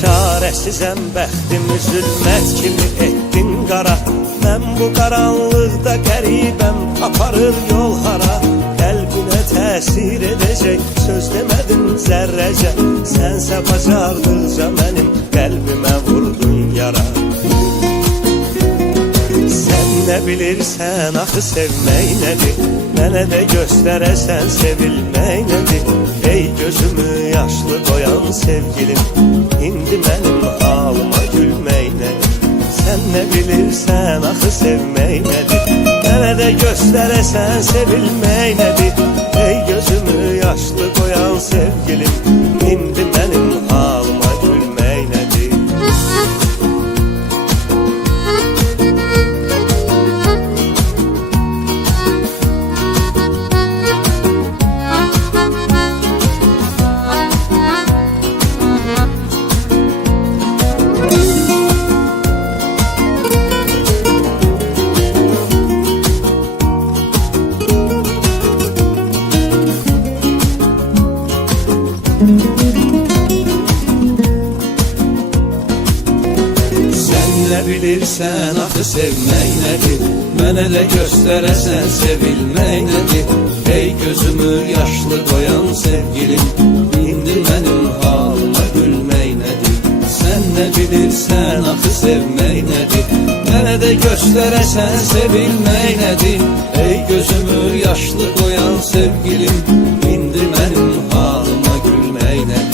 Çaresizem bəxtim zülmət kimi etdin qara. Mən bu qaranlıqda qəribəm, aparır yol hara. Qəlbinə təsir edəcək söz demədin zərrəcə. Sənsə bacardıqca mənim qəlbimə vurdun yara. Sən nə bilirsən axı sevmək nədir? Mənə də göstərəsən sevilmək nədir? Ey gözümü yaşlı qoyan sevgilim, indi mənim halıma gülmək nədir? Sən nə bilirsən axı sevmək nədir? Mənə də göstərəsən sevilmək nədir? Ey gözümü yaşlı qoyan sevgilim, indi mənim halıma gülmək nədir? Sen ne bilirsen axı sevmək nədir? Mənə də göstərəsən sevilmək nədir? Ey gözümü yaşlı qoyan sevgilim, indi mənim halıma gülmək nədir? Sen ne bilirsən axı sevmək nədir? Mənə də göstərəsən sevilmək nədir? Ey gözümü yaşlı qoyan sevgilim, indi mənim halıma gülmək nədir?